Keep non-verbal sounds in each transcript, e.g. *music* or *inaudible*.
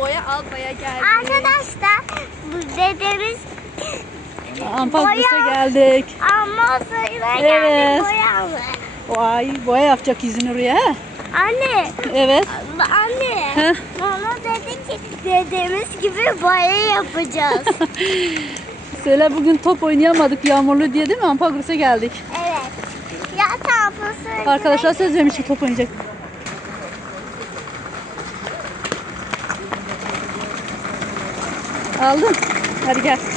boya almaya geldik. Arkadaşlar bu dedemiz Ampaklısa Boya. geldik. ama sıraya Evet. boya aldı. Vay boya yapacak yüzünü oraya. ha? Anne, Evet. anne. Heh. Bana dedi ki dedemiz gibi boya yapacağız. *laughs* Söyle bugün top oynayamadık yağmurlu diye değil mi? Ampaklısa geldik. evet. Ya. Arkadaşlar söz vermiştik top oynayacak. Aldın. Hadi gel. İçine,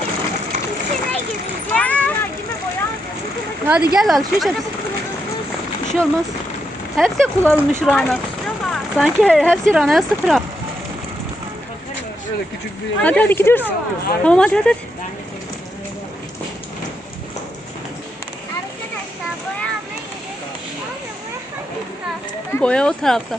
gir- içine gireceğim. Hadi gel alışveriş yap. Bir şey olmaz. Hepsi kullanılmış Rana. Sanki hepsi Rana'ya sıfır al. Öyle küçük bir Hadi hadi gidiyoruz. Tamam hadi hadi. Boya o tarafta.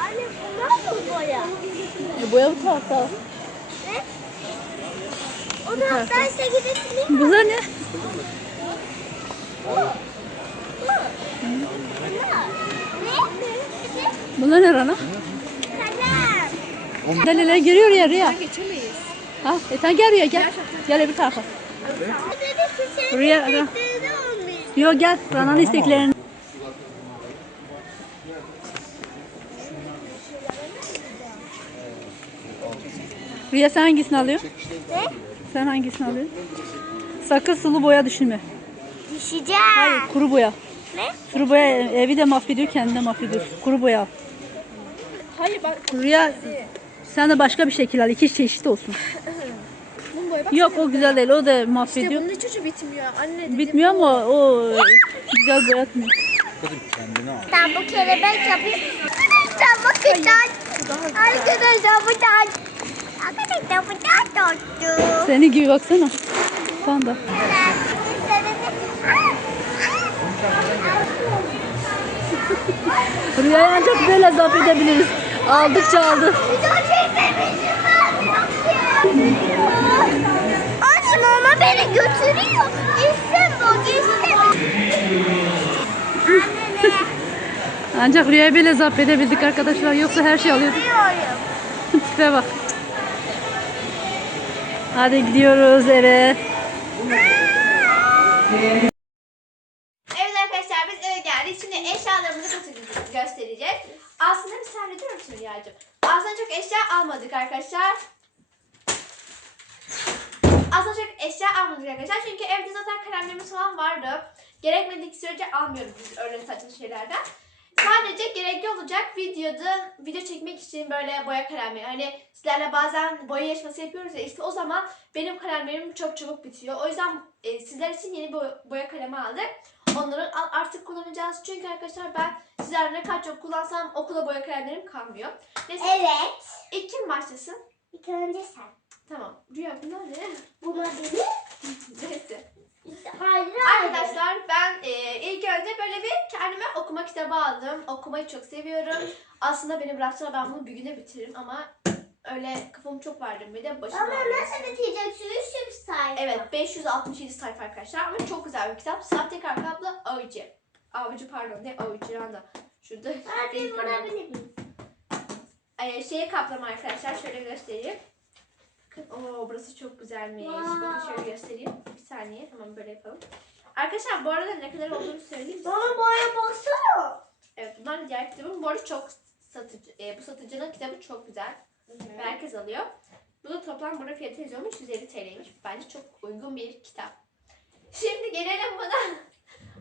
Anne bunlar mı boya? Boya bu tarafta. Ne? O taraftaysa gidelim. Bu da ne? Bunlar ne Rana? Kalem. Deliler geliyor ya Rüya. geçemeyiz. Ha, e sen gel Rüya gel. Gel öbür tarafa. Ara. isteklerini olmuş. Yo gel Rana'nın isteklerini. Rüya sen hangisini alıyorsun? Ne? Sen hangisini alıyorsun? Sakın sulu boya düşünme. Düşeceğim. Hayır kuru boya. Ne? Kuru boya evi de mahvediyor kendini de mahvediyor. Kuru boya al. Hayır bak Rüya sen de başka bir şekil al. iki çeşit olsun. bunun boya bak. Yok o güzel değil. O da İşte mahvediyor. bunun çocuğu bitmiyor. Anne dedim. Bitmiyor ama o güzel boyatmıyor. kızım kendine al. Ben bu kelebek yapayım. Arkadaşlar bakacağız. Arkadaşlar bu. Arkadaşlar bu da tatlı. Senin gibi baksana. Panda. Rüyayı ancak böyle zapt edebiliriz. Aldıkça aldı. Anne mama beni götürüyor. Gitsin bu gitsin. Ancak rüyayı böyle zapt edebildik arkadaşlar. Yoksa her şey alıyorduk. *laughs* Tipe bak. Hadi gidiyoruz eve. Evet arkadaşlar biz eve geldik. Şimdi eşyalarımızı göstereceğiz. Aslında bir saniye durur musun Rüyacığım? Aslında çok eşya almadık arkadaşlar. Aslında çok eşya almadık arkadaşlar. Çünkü evde zaten kalemlerimiz falan vardı. Gerekmedik sürece almıyoruz biz öyle saçma şeylerden. Sadece gerekli olacak videoda video çekmek için böyle boya kalemleri. Hani sizlerle bazen boya yarışması yapıyoruz ya işte o zaman benim kalemlerim çok çabuk bitiyor. O yüzden e, sizler için yeni boya, boya kalemi aldık. Onları artık kullanacağız. Çünkü arkadaşlar ben sizler ne kadar çok kullansam okula boya kalemlerim kalmıyor. Neyse Evet. ilk kim başlasın? İlk önce sen. Tamam. Rüya bunlar ne? Buna beni. Neyse. Hayır Arkadaşlar ben e, ilk önce böyle bir kendime kitabı aldım. Okumayı çok seviyorum. Aslında beni bıraksalar ben bunu bir günde bitiririm ama öyle kafam çok vardı bir de başım Ama ağrıyor. nasıl bitecek? Şu üç sayfa. Evet 567 sayfa arkadaşlar ama çok güzel bir kitap. Sahtekar kaplı avcı. Avcı pardon ne avcı anda. Şurada Abi benim buna kalemim. bilir miyim? Ee, şeye kaplama arkadaşlar şöyle göstereyim. Bakın oo burası çok güzelmiş. Wow. Bakın şöyle göstereyim. Bir saniye tamam böyle yapalım. Arkadaşlar bu arada ne kadar olduğunu söyleyeyim size. Bana boya baksana. Evet bunlar diğer kitabım. Bu arada çok satıcı. e, bu satıcının kitabı çok güzel. Herkes alıyor. Bu da toplam burada fiyatı yazıyormuş 150 TL'ymiş. Bence çok uygun bir kitap. Şimdi gelelim buna.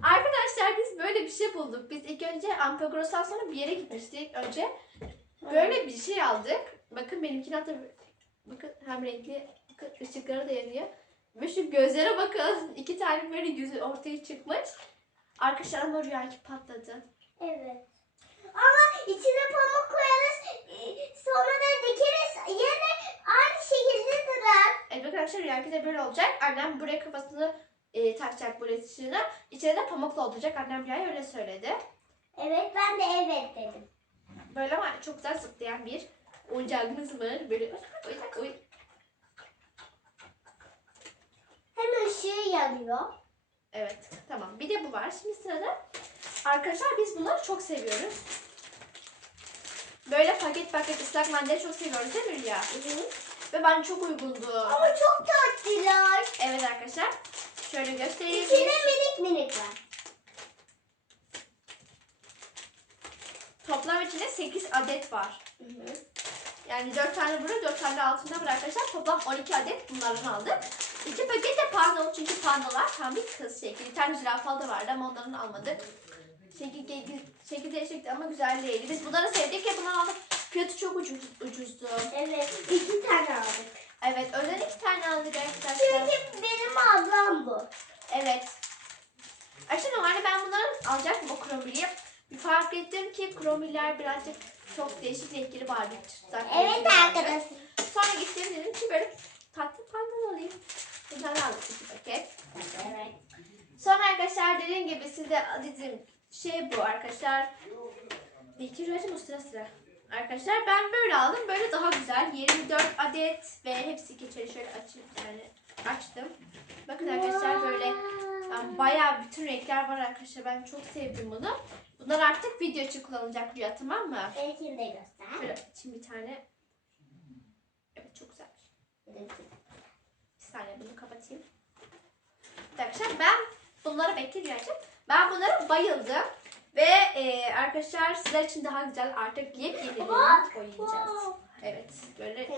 *laughs* Arkadaşlar biz böyle bir şey bulduk. Biz ilk önce Ampagoros'tan sonra bir yere gitmiştik. Önce böyle bir şey aldık. Bakın benimkine hatta bakın hem renkli bakın ışıkları da yanıyor. Ve şu gözlere bakın. iki tane böyle yüzü ortaya çıkmış. Arkadaşlar ama rüyaki patladı. Evet. Ama içine pamuk koyarız. e, Sonra da dikeriz. Yine aynı şekilde durar. Evet arkadaşlar rüyaki de böyle olacak. Annem buraya kafasını e, takacak böyle ışığını. İçine de pamukla olacak. Annem rüyaya öyle söyledi. Evet ben de evet dedim. Böyle ama çok güzel zıplayan bir oyuncağımız var. Böyle oyuncak oyuncak oyuncak. Hem ışığı yanıyor. Evet tamam. Bir de bu var. Şimdi sırada arkadaşlar biz bunları çok seviyoruz. Böyle paket paket ıslak mendil çok seviyoruz değil mi Rüya? Ve bence çok uygundu. Ama çok tatlılar. Evet arkadaşlar. Şöyle göstereyim. İçinde minik minik var. Toplam içinde 8 adet var. Yani 4 tane burada 4 tane altında var arkadaşlar. Toplam 12 adet bunlardan aldık. İki paket de pandalı çünkü pandalar tam bir kız şekli. Bir tane zürafalı da vardı ama onların almadık. Şekil, şekil, değişikti ama güzel değildi. Biz bunları sevdik ya bunları aldık. Fiyatı çok ucuz, ucuzdu. Evet. iki tane aldık. Evet özel iki tane aldık arkadaşlar. Çünkü benim ablam bu. Evet. Aslında normalde ben bunları alacaktım o kromiliyi. Bir fark ettim ki kromiller birazcık çok değişik renkleri vardı. Çıtlak Evet renkleri vardı. arkadaşlar. Sonra gittim dedim ki böyle tatlı pandan alayım. Bir tane aldık iki paket. Evet. Sonra dediğim gibi size dediğim şey bu arkadaşlar. Bekliyorum o sıra sıra. Arkadaşlar ben böyle aldım. Böyle daha güzel. 24 adet ve hepsi keçeli şöyle açıp yani açtım. Bakın arkadaşlar böyle yani bayağı bütün renkler var arkadaşlar. Ben çok sevdim bunu. Bunlar artık video için kullanılacak rüya tamam mı? Benimkini de göster. Şöyle açayım bir tane. Evet çok güzel. Bir saniye bunu kapatayım. Arkadaşlar ben bunları bekliyorum. Ben bunlara bayıldım. Ve e, arkadaşlar sizler için daha güzel artık yepyeni bir oynayacağız. Evet böyle.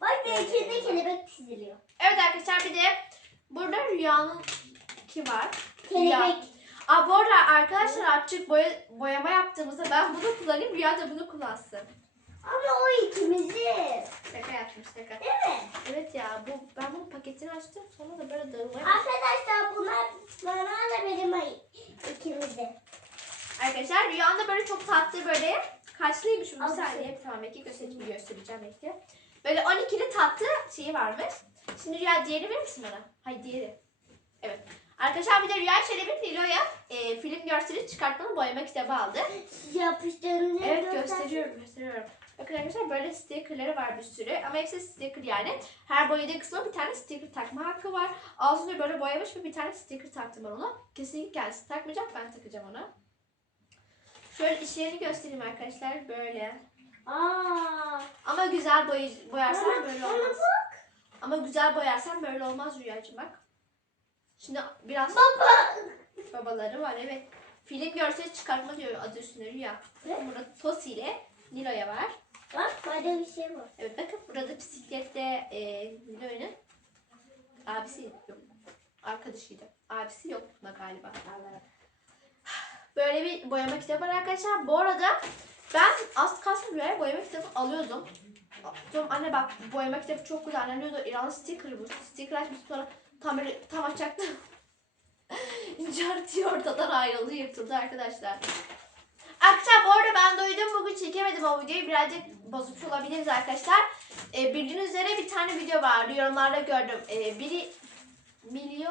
Bak benimkinde kelebek çiziliyor. Evet arkadaşlar bir de burada Rüya'nın ki var. Kelebek. Aa, bu arada arkadaşlar artık boya, boyama yaptığımızda ben bunu kullanayım. Rüya da bunu kullansın. Ama o ikimizi. Şaka yaptım şaka. Değil mi? Evet ya bu ben bunun paketini açtım sonra da böyle dağılmaya Arkadaşlar bunlar bana da benim ay- ikimizi. Arkadaşlar rüyamda böyle çok tatlı böyle kaçlıymış bu bir Altı. saniye. Tamam belki göstereceğim, göstereceğim belki. Böyle 12'li tatlı şeyi varmış. Şimdi Rüya diğeri verir misin bana? Hayır diğeri. Evet. Arkadaşlar bir de Rüya Çelebi Nilo'ya e, film görseli çıkartmalı boyama kitabı aldı. Yapıştığını Evet gösteriyorum gösteriyorum. Bakın arkadaşlar böyle stickerları var bir sürü ama hepsi sticker yani. Her boyadığı kısmına bir tane sticker takma hakkı var. Ağzını böyle boyamış ve bir tane sticker taktım ben ona. Kesinlikle kendisi takmayacak ben takacağım ona. Şöyle işlerini göstereyim arkadaşlar böyle. Aa. Ama güzel boy boyarsan böyle olmaz. Ama güzel boyarsan böyle olmaz Rüyacığım bak. Şimdi biraz Baba. babaları var evet. Film görseli çıkartma diyor adı üstünde Rüya. Burada Tosi ile Nilo'ya var. Bak burada bir şey var. Evet bakın burada bisiklette e, Nilo'nun abisi yok. Arkadaşıydı. Abisi yok bunda galiba. Böyle bir boyama kitabı var arkadaşlar. Bu arada ben az kalsın böyle boyama kitabı alıyordum. Diyorum anne bak boyama kitabı çok güzel. Anne diyordu İranlı sticker bu. Sticker açmış sonra tam böyle tam açacaktım. *laughs* Cartı ortadan ayrıldı yırtıldı arkadaşlar. Arkadaşlar bu arada ben doydum bugün çekemedim o videoyu birazcık bozuk olabiliriz arkadaşlar. Ee, bildiğiniz üzere bir tane video vardı yorumlarda gördüm. Ee, biri Milyo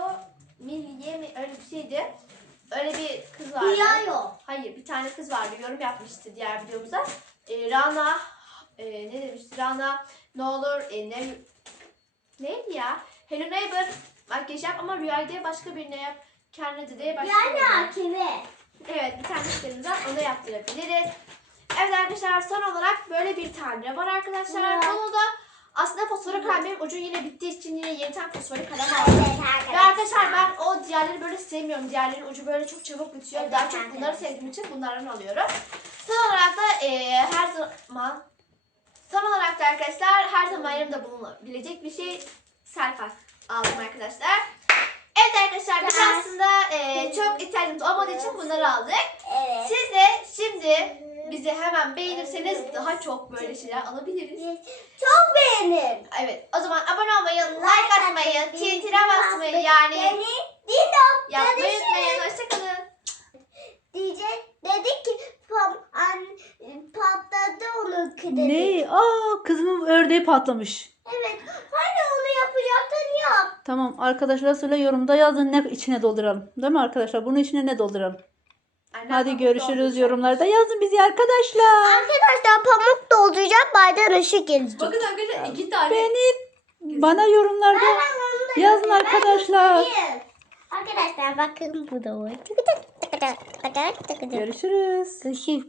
Milye mi öyle bir şeydi. Öyle bir kız vardı. Yok. Hayır bir tane kız vardı yorum yapmıştı diğer videomuzda. Ee, Rana e, ne demişti Rana ne olur e, ne neydi ya? Hello Neighbor makyaj yap ama rüya başka birine yap. Kendine de başka Yani birine yap. hakime. Evet bir tane sitemiz var onu yaptırabiliriz. Evet arkadaşlar son olarak böyle bir tane var arkadaşlar. Evet. Bunu da aslında fosforu kalbim ucu yine bittiği için yine yeni tane fosforu kalem aldım. Evet Ve arkadaşlar ben o diğerleri böyle sevmiyorum. Diğerlerinin ucu böyle çok çabuk bitiyor. Evet, Daha çok bunları sevdiğim için bunlardan alıyorum. Son olarak da e, her zaman son olarak da arkadaşlar her zaman yanımda bulunabilecek bir şey Selpak aldım arkadaşlar. Evet arkadaşlar biz Ben- aslında e, çok ihtiyacımız olmadığı için bunları aldık. Evet. Siz de şimdi bizi hemen beğenirseniz daha çok böyle şeyler alabiliriz. Çok beğenin. Evet o zaman abone olmayı, like atmayı, tintire basmayı yani Dino yapmayı unutmayın. Hoşçakalın. Diyecek dedik ki pam, an, patladı onun kredisi. Ne? Aa kızımın ördeği patlamış. Evet. Hani onu yapacaktın yap. Tamam arkadaşlar söyle yorumda yazın ne içine dolduralım. Değil mi arkadaşlar? Bunun içine ne dolduralım? Annem Hadi pamuk görüşürüz dolduracak. yorumlarda yazın bizi arkadaşlar. Arkadaşlar pamuk dolduracak bardan ışık gelecek. Bakın arkadaşlar iki tane. Beni bana yorumlarda olsun arkadaşlar. Arkadaşlar bakın bu da var. Görüşürüz. Görüşürüz.